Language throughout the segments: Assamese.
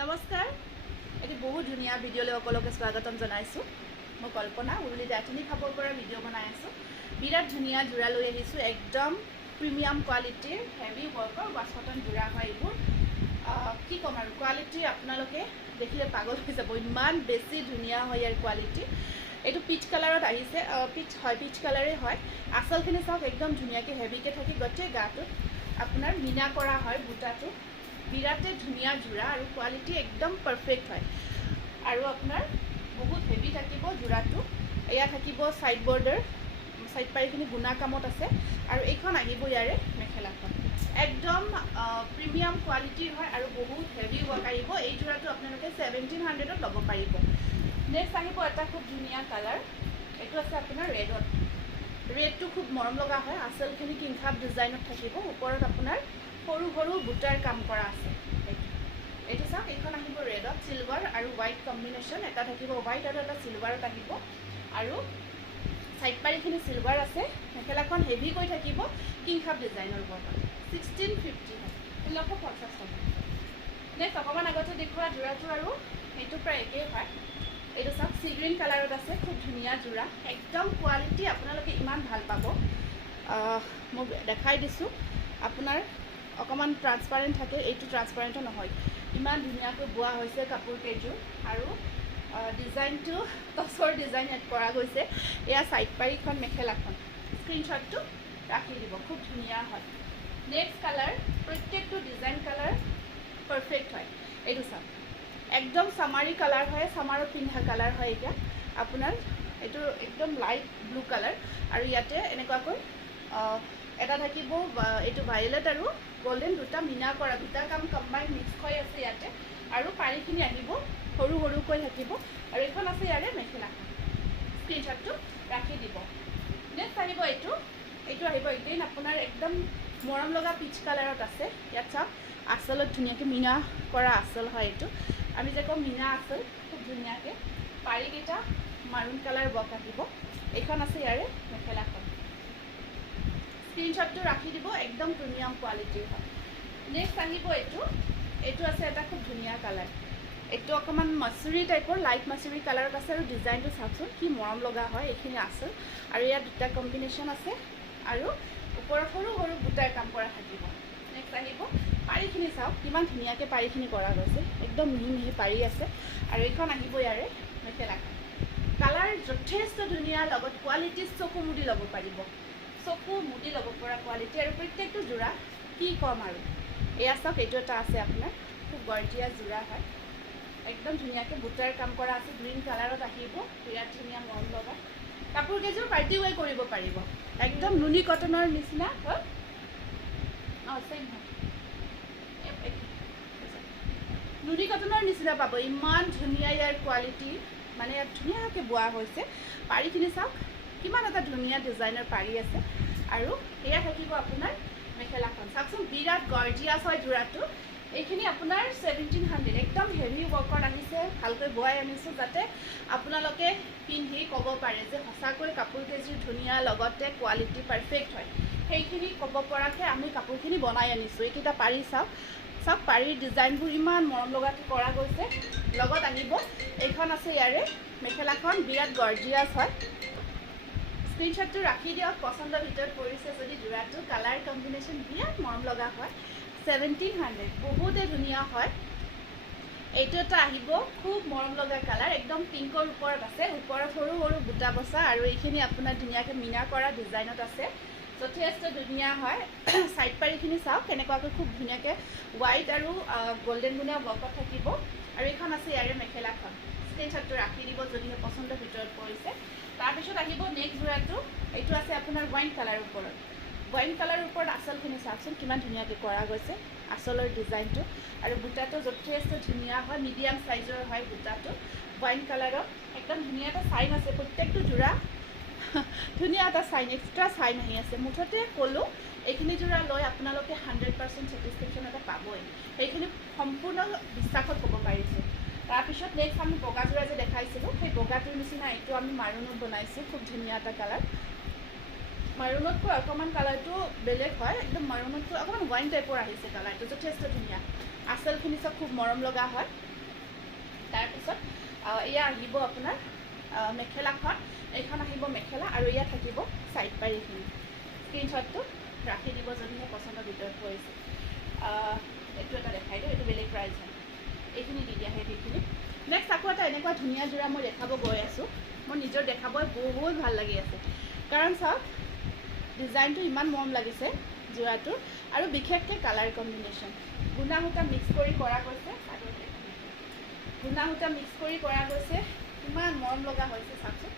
নমস্কাৰ এটি বহুত ধুনীয়া ভিডিঅ'লৈ সকলোকে স্বাগতম জনাইছোঁ মই কল্পনা উৰুলি দাঁতনি খাবৰ পৰা ভিডিঅ' বনাই আছোঁ বিৰাট ধুনীয়া জোৰা লৈ আহিছোঁ একদম প্ৰিমিয়াম কোৱালিটিৰ হেভি ৱৰ্কৰ ৱাছ কটন জোৰা হয় এইবোৰ কি ক'ম আৰু কোৱালিটি আপোনালোকে দেখিলে পাগল হৈ যাব ইমান বেছি ধুনীয়া হয় ইয়াৰ কোৱালিটি এইটো পিচ কালাৰত আহিছে পিচ কালাৰেই হয় আচলখিনি চাওক একদম ধুনীয়াকৈ হেভিকৈ থাকি গোটেই গাটোত আপোনাৰ মিনা কৰা হয় বুটাটো বিৰাটে ধুনীয়া জোৰা আৰু কোৱালিটি একদম পাৰফেক্ট হয় আৰু আপোনাৰ বহুত হেভি থাকিব জোৰাটো এয়া থাকিব সাইড বৰ্ডাৰ সাইড পাৰিখিনি গুণা কামত আছে আৰু এইখন আহিব ইয়াৰে মেখেলাখন একদম প্ৰিমিয়াম কোৱালিটিৰ হয় আৰু বহুত হেভি ৱৰ্ক আহিব এই জোৰাটো আপোনালোকে 1700ত ল'ব পাৰিব নেক্সট আহিব এটা খুব ধুনীয়া কালাৰ এইটো আছে আপোনাৰ ৰেডটো খুব মৰম লগা হয় আচলখিনি কিংখাপ ডিজাইনত থাকিব ওপৰত আপোনাৰ সৰু সৰু বুটাৰ কাম কৰা আছে এইটো চাওক এইখন আহিব ৰেডত চিলভাৰ আৰু হোৱাইট কম্বিনেশ্যন এটা থাকিব হোৱাইট আৰু এটা চিলভাৰত আহিব আৰু সাইড পাৰিখিনি চিলভাৰ আছে মেখেলাখন হেভিকৈ থাকিব কিংখাপ ডিজাইনৰ ওপৰত 1650 হয় 1650 টকা নেক্সট অকণমান আগতে দেখুওৱা জোৰাটো আৰু সেইটো প্ৰায় একেই হয় এইটো চাওক চি গ্ৰীণ কালাৰত আছে খুব ধুনীয়া জোৰা একদম কোৱালিটি আপোনালোকে ইমান ভাল পাব মই দেখাই দিছোঁ আপোনাৰ অকণমান ট্ৰান্সপাৰেণ্ট থাকে এইটো ট্ৰান্সপাৰেণ্টো নহয় ইমান ধুনীয়াকৈ বোৱা হৈছে কাপোৰ কেইযোৰ আৰু ডিজাইনটো টচৰ ডিজাইন ইয়াত কৰা গৈছে এয়া সাইড পাৰিখন মেখেলাখন স্ক্ৰীনশ্বটটো ৰাখি দিব খুব ধুনীয়া হয় নেক্সট কালাৰ প্ৰত্যেকটো ডিজাইন কালাৰ পাৰফেক্ট হয় এইটো চাওক একদম চামাৰী কালাৰ হয় চামাৰত পিন্ধা কালাৰ হয় এতিয়া আপোনাৰ এইটো একদম লাইট ব্লু কালাৰ আৰু ইয়াতে এনেকুৱাকৈ এটা থাকিব এইটো ভায়োলেট আৰু গোল্ডেন দুটা মিনা কৰা দুটা কাম কম্বাইন মিক্স হৈ আছে ইয়াতে আৰু পাৰিখিনি আহিব সৰু সৰুকৈ থাকিব আৰু এইখন আছে ইয়াৰে মেখেলাখন স্ক্ৰীনশ্বটটো ৰাখি দিব নেক্সট আহিব এইটো আহিব এগেইন আপোনাৰ একদম মৰম লগা পিচ কালাৰত আছে ইয়াত চাওক আচলত ধুনীয়াকৈ মিনা কৰা আচল হয় এইটো আমি যে কওঁ মিনা আচল খুব ধুনীয়াকৈ পাৰিকেইটা মাৰুণ কালাৰ বক আহিব এইখন আছে ইয়াৰে মেখেলাখন স্ক্ৰীনশ্বটটো ৰাখি দিব একদম প্ৰিমিয়াম কোৱালিটিৰ হয় নেক্সট আহিব এইটো আছে এটা খুব ধুনীয়া কালাৰ এইটো অকণমান মাছুৰী টাইপৰ লাইট মাছুৰী কালাৰত আছে আৰু ডিজাইনটো চাওকচোন কি মৰম লগা হয় এইখিনি আছে আৰু ইয়াত দুটা কম্বিনেশ্যন আছে আৰু ওপৰত সৰু সৰু বুটাৰ কাম কৰা থাকিব নেক্সট আহিব পাৰিখিনি চাওক কিমান ধুনীয়াকৈ পাৰিখিনি কৰা গৈছে একদম মিহি মিহি পাৰি আছে আৰু এইখন আহিব ইয়াৰে মেখেলাখন কালাৰ যথেষ্ট ধুনীয়া লগত কোৱালিটি চকু মুদি ল'ব পাৰিব চকু মুদি ল'ব পৰা কোৱালিটি আৰু প্ৰত্যেকটো জোৰা কি ক'ম আৰু এয়া চাওক এইটো এটা আছে আপোনাৰ খুব গৰ্জিয়াছ জোৰা হয় একদম ধুনীয়াকৈ বুটাৰ কাম কৰা আছে গ্ৰীণ কালাৰত আহিব বিৰাট ধুনীয়া মৰম লগা কাপোৰ কেইযোৰ পাৰ্টি ৱেৰ কৰিব পাৰিব একদম নুনি কটনৰ নিচিনা হয় চেম হয় নুনি কটনৰ নিচিনা পাব ইমান ধুনীয়া ইয়াৰ কোৱালিটি মানে ইয়াত ধুনীয়াকৈ বোৱা হৈছে পাৰিখিনি চাওক কিমান এটা ধুনীয়া ডিজাইনৰ পাৰি আছে আৰু এয়া থাকিব আপোনাৰ মেখেলাখন চাওকচোন বিৰাট গৰ্জিয়াছ হয় জোৰাটো এইখিনি আপোনাৰ 1700 একদম হেভি ৱৰ্কত আহিছে ভালকৈ বোৱাই আনিছোঁ যাতে আপোনালোকে পিন্ধি ক'ব পাৰে যে সঁচাকৈ কাপোৰ কেইযোৰ ধুনীয়া লগতে কোৱালিটি পাৰফেক্ট হয় সেইখিনি ক'ব পৰাকৈ আমি কাপোৰখিনি বনাই আনিছোঁ এইকেইটা পাৰি চাওক পাৰিৰ ডিজাইনবোৰ ইমান মৰম লগাকৈ কৰা গৈছে লগত আহিব এইখন আছে ইয়াৰে মেখেলাখন বিৰাট গৰ্জিয়াছ হয় স্ক্ৰীনশ্বটটো ৰাখি দিয়ক পচন্দৰ ভিতৰত পৰিছে যদি জোৰাটো কালাৰ কম্বিনেশ্যন বিৰাট মৰম লগা হয় 1700 বহুতে ধুনীয়া হয় এইটো এটা আহিব খুব মৰম লগা কালাৰ একদম পিংকৰ ওপৰত আছে ওপৰত সৰু সৰু বুটা বচা আৰু এইখিনি আপোনাৰ ধুনীয়াকৈ মিনা কৰা ডিজাইনত আছে যথেষ্ট ধুনীয়া হয় সাইড পাৰিখিনি চাওক কেনেকুৱাকৈ খুব ধুনীয়াকৈ হোৱাইট আৰু গল্ডেন গুণীয়া ৱৰ্কত থাকিব আৰু এইখন আছে ইয়াৰে মেখেলাখন স্ক্ৰীনশ্বটটো ৰাখি দিব যদিহে পচন্দৰ ভিতৰত পৰিছে তাৰপিছত আহিব নেক্সট জোৰাটো এইটো আছে আপোনাৰ ৱাইন কালাৰৰ ওপৰত আচলখিনি চাওকচোন কিমান ধুনীয়াকৈ কৰা গৈছে আচলৰ ডিজাইনটো আৰু বুটাটো যথেষ্ট ধুনীয়া হয় মিডিয়াম চাইজৰ হয় বুটাটো ৱাইন কালাৰত একদম ধুনীয়া এটা চাইন আছে প্ৰত্যেকটো জোৰা ধুনীয়া এটা চাইন এক্সট্ৰা চাইন আহি আছে মুঠতে ক'লোঁ এইখিনি জোৰা লৈ আপোনালোকে 100% ছেটিছফেকশ্যন এটা পাবই সেইখিনি সম্পূৰ্ণ বিশ্বাসত ক'ব পাৰিছোঁ তাৰপিছত নেক্সট আমি বগা জোৰা যে দেখাইছিলোঁ সেই বগাটোৰ নিচিনা এইটো আমি মাৰুণত বনাইছোঁ খুব ধুনীয়া এটা কালাৰ মাৰুণতকৈ অকণমান কালাৰটো বেলেগ হয়, একদম মাৰুণতকৈ অকণমান ৱাইন টাইপৰ আহিছে কালাৰটো, যথেষ্ট ধুনীয়া। আঁচলখিনি চব খুব মৰম লগা হয়। তাৰপিছত এয়া আহিব আপোনাৰ মেখেলাখন, এইখন আহিব মেখেলা আৰু এয়া থাকিব ছাইড পাৰিখিনি। স্ক্ৰীনশ্বটটো ৰাখি দিব যদিহে পচন্দৰ ভিতৰত পৰিছে। এইটো এটা দেখাই দিওঁ, এইটো বেলেগ প্ৰাইচ হয়, এইখিনি দি দিয়া সেইখিনি। নেক্সট আকৌ এটা এনেকুৱা ধুনীয়া যোৰা মই দেখাব গৈ আছোঁ, মোৰ নিজৰ দেখাবই বহুত ভাল লাগি আছে, কাৰণ চাওক ডিজাইনটো ইমান মৰম লাগিছে যোৰাটোৰ, আৰু বিশেষকৈ কালাৰ কম্বিনেশ্যন গুণা সূতা মিক্স কৰি কৰা গৈছে, গুণা সূতা মিক্স কৰি কৰা গৈছে, ইমান মৰম লগা হৈছে চাওকচোন।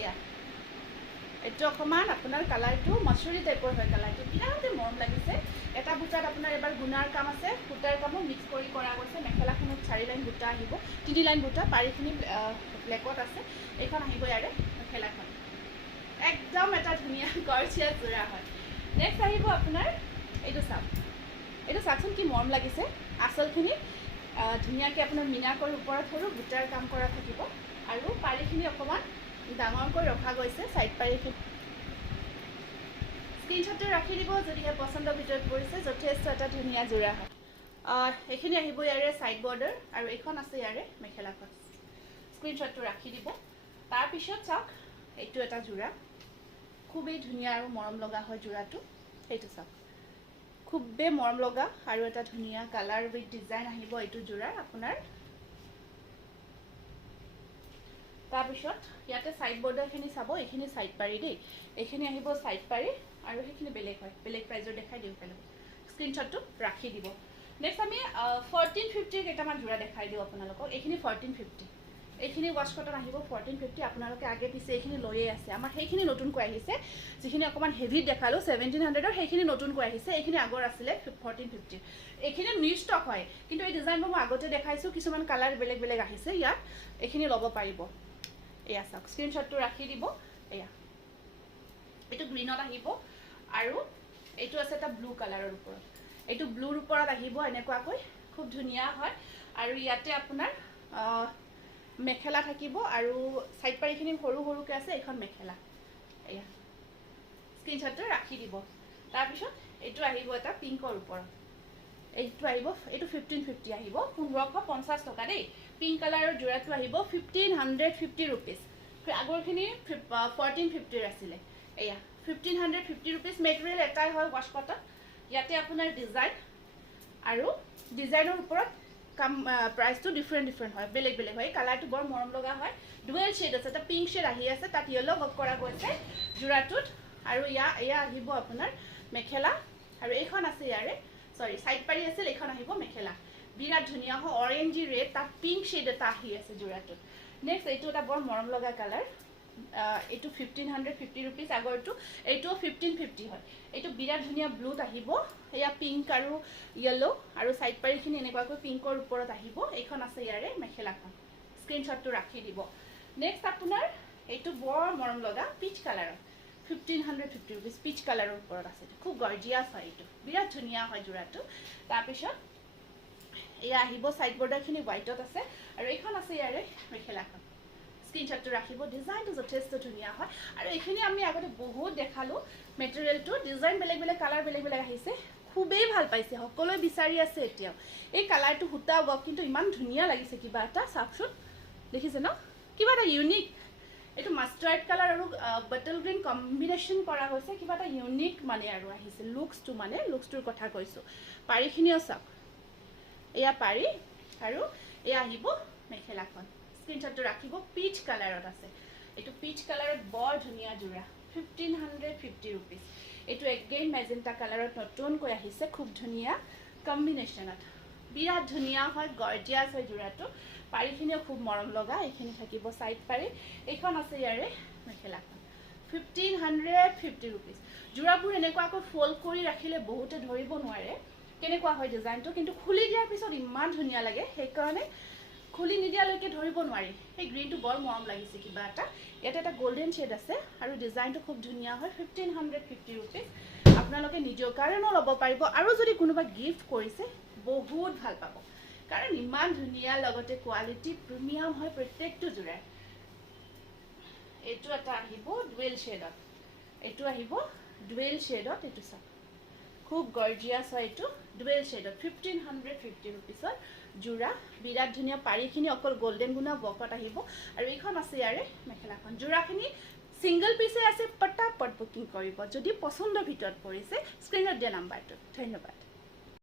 এয়া এইটো অকণমান আপোনাৰ কালাৰটো মচুৰি টাইপৰ হয়, কালাৰটো বিৰাটেই মৰম লাগিছে। এটা বুটাত আপোনাৰ এবাৰ গুণাৰ কাম আছে, সূতাৰ কামো মিক্স কৰি কৰা গৈছে। মেখেলাখনত 4 লাইন বুটা আহিব, 3 লাইন বুটা, পাৰিখিনি ব্লেকত আছে। এইখন আহিব ইয়াৰে মেখেলাখন, একদম এটা ধুনীয়া গৰ্জিয়াছ যোৰা হয়। নেক্সট আহিব আপোনাৰ এইটো চাওক, এইটো চাওকচোন কি মৰম লাগিছে। আঁচলখিনি ধুনীয়াকৈ আপোনাৰ মীনা কৰি ওপৰত সৰু বুটাৰ কাম কৰা থাকিব, আৰু পাৰিখিনি অকণমান ডাঙৰকৈ ৰখা গৈছে, ছাইড পাৰিখিনি। স্ক্ৰীনশ্বটটো ৰাখি দিব যদিহে পচন্দৰ ভিতৰত পৰিছে, যথেষ্ট এটা ধুনীয়া যোৰা হয়। এইখিনি আহিব ইয়াৰে ছাইড বৰ্ডাৰ, আৰু এইখন আছে ইয়াৰে মেখেলাখন। স্ক্ৰীনশ্বটটো ৰাখি দিব। তাৰপিছত চাওক এইটো এটা যোৰা, খুবেই ধুনীয়া আৰু মৰম লগা হয় যোৰাটো। সেইটো চাওক খুবেই মৰম লগা আৰু এটা ধুনীয়া কালাৰ উইথ ডিজাইন আহিব এইটো যোৰাৰ আপোনাৰ। তাৰপিছত ইয়াতে ছাইড বৰ্ডাৰখিনি চাব, এইখিনি ছাইড পাৰি দেই, এইখিনি আহিব ছাইড পাৰি, আৰু সেইখিনি বেলেগ হয়, বেলেগ প্ৰাইজৰ দেখাই দিওঁ পেলাই। স্ক্ৰীনশ্বটটো ৰাখি দিব। নেক্সট আমি 1450 কেইটামান যোৰা দেখাই দিওঁ আপোনালোকক। এইখিনি 1450, এইখিনি ৱাছ কটন আহিব 1450। আপোনালোকে আগে পিছে এইখিনি লৈয়ে আছে, আমাৰ সেইখিনি নতুনকৈ আহিছে, যিখিনি অকণমান হেভিত দেখালোঁ 1700ৰ, সেইখিনি নতুনকৈ আহিছে। এইখিনি আগৰ আছিলে 1450। এইখিনি নিউ ষ্টক হয়, কিন্তু এই ডিজাইনবোৰ মই আগতে দেখাইছোঁ, কিছুমান কালাৰ বেলেগ বেলেগ আহিছে ইয়াত, এইখিনি ল'ব পাৰিব। এয়া চাওক, স্ক্ৰীনশ্বটটো ৰাখি দিব। এয়া এইটো গ্ৰীণত আহিব, আৰু এইটো আছে এটা ব্লু কালাৰৰ ওপৰত, এইটো ব্লুৰ ওপৰত আহিব এনেকুৱাকৈ, খুব ধুনীয়া হয়। আৰু ইয়াতে আপোনাৰ মেখেলা থাকিব, আৰু ছাইড পাৰিখিনি সৰু সৰুকৈ আছে, এইখন মেখেলা। এয়া স্ক্ৰীনশ্বটটো ৰাখি দিব। তাৰপিছত এইটো আহিব এটা পিংকৰ ওপৰত, এইটো আহিব, এইটো 1550 আহিব, 1550 টকা দেই। পিংক কালাৰৰ যোৰাটো আহিব 1550 ৰুপিজ। আগৰখিনি 1450 আছিলে, এয়া 1550 ৰুপিজ। মেটেৰিয়েল এটাই হয়, ৱাছ কটন। ইয়াতে আপোনাৰ ডিজাইন, আৰু ডিজাইনৰ ওপৰত কাম, প্ৰাইচটো ডিফাৰেণ্ট হয়, বেলেগ বেলেগ হয়। এই কালাৰটো বৰ মৰম লগা হয়, ডুৱেল শ্বেড আছে, এটা পিংক শ্বেড আহি আছে, তাত য়েল্ল' ৱৰ্ক কৰা গৈছে যোৰাটোত। আৰু এয়া আহিব আপোনাৰ মেখেলা, আৰু এইখন আছে ইয়াৰে, চৰি ছাইড পাৰি আছিল, এইখন আহিব মেখেলা। বিৰাট ধুনীয়া হয়, অৰেঞ্জি ৰেড, তাত পিংক শ্বেড এটা আহি আছে যোৰাটোত। নেক্সট এইটো এটা বৰ মৰম লগা কালাৰ, এইটো 1550 ৰুপিজ। আগৰটো এইটোও 1550 হয়। এইটো বিৰাট ধুনীয়া ব্লুত আহিব, এয়া পিংক আৰু য়েল্ল', আৰু ছাইড পাৰিখিনি এনেকুৱাকৈ পিংকৰ ওপৰত আহিব। এইখন আছে ইয়াৰে মেখেলাখন, স্ক্ৰীনশ্বটটো ৰাখি দিব। নেক্সট আপোনাৰ এইটো বৰ মৰম লগা পিচ কালাৰৰ, 1550 ৰুপিজ, পিচ কালাৰৰ ওপৰত আছে, খুব গৰ্জিয়াছ হয়, এইটো বিৰাট ধুনীয়া হয় যোৰাটো। তাৰপিছত এয়া আহিব, ছাইড বৰ্ডাৰখিনি হোৱাইটত আছে, আৰু এইখন আছে ইয়াৰে মেখেলাখন। স্ক্ৰীনশ্বটটো ৰাখিব, ডিজাইনটো যথেষ্ট ধুনীয়া হয়। আৰু এইখিনি আমি আগতে বহুত দেখালোঁ, মেটেৰিয়েলটো ডিজাইন বেলেগ বেলেগ, কালাৰ বেলেগ বেলেগ আহিছে, খুবেই ভাল পাইছে, সকলোৱে বিচাৰি আছে এতিয়াও। এই কালাৰটো সূতা ৱৰ্ক কিন্তু ইমান ধুনীয়া লাগিছে, কিবা এটা চাওকচোন, দেখিছে ন, কিবা এটা ইউনিক। এইটো মাষ্টাৰ্ড কালাৰ আৰু বটল গ্ৰীণ কম্বিনেশ্যন কৰা হৈছে, কিবা এটা ইউনিক মানে আৰু আহিছে লুকছটো, মানে লুকছটোৰ কথা কৈছোঁ। পাৰিখিনিও চাওক, এয়া পাৰি, আৰু এয়া আহিব মেখেলাখন। স্ক্ৰীনশ্বটটো ৰাখিব, পিচ কালাৰত আছে, এইটো পিচ কালাৰত বৰ ধুনীয়া যোৰা, 1550 ৰুপিজ। এইটো এগেইন মেজেণ্টা কালাৰত নতুনকৈ আহিছে, খুব ধুনীয়া কম্বিনেশ্যনত, বিৰাট ধুনীয়া হয়, গৰ্জিয়াছ হয় যোৰাটো। পাৰিখিনিও খুব মৰম লগা, এইখিনি থাকিব ছাইড পাৰি। এইখন আছে ইয়াৰে মেখেলাখন, 1550 ৰুপিজ। যোৰাবোৰ এনেকুৱাকৈ ফল্ড কৰি ৰাখিলে বহুতে ধৰিব নোৱাৰে কেনেকুৱা হয় ডিজাইনটো, কিন্তু খুলি দিয়াৰ পিছত ইমান ধুনীয়া লাগে, সেইকাৰণে খুলি নিদিয়ালৈকে ধৰিব নোৱাৰি। সেই গ্ৰীণটো বৰ মৰম লাগিছে কিবা এটা, ইয়াতে এটা গল্ডেন শ্বেড আছে, আৰু ডিজাইনটো খুব ধুনীয়া হয়, 1550 ৰুপিজ। আপোনালোকে নিজৰ কাৰণেও ল'ব পাৰিব, আৰু যদি কোনোবা গিফ্ট কৰিছে বহুত ভাল পাব, কাৰণ ইমান ধুনীয়া, লগতে কোৱালিটি প্ৰিমিয়াম হয় প্ৰত্যেকটো যোৰাই। এইটো এটা আহিব ডুৱেল শ্বেডত, এইটো আহিব ডুৱেল শ্বেডত এইটো চাওক খুব গৰ্জিয়াছ হয় এইটো ডুৱেল শ্বেডত 1550 ৰুপিছত যোৰা বিৰাট ধুনীয়া পাৰীখিনি অকল গল্ডেন গুণা বকত আহিব আৰু এইখন আছে ইয়াৰে মেখেলাখন যোৰাখিনি সিঙ্গল পিছে আছে পটাপট বুকিং কৰিব যদি পছন্দৰ ভিতৰত পৰিছে স্ক্ৰিনত দিয়া নাম্বাৰটো ধন্যবাদ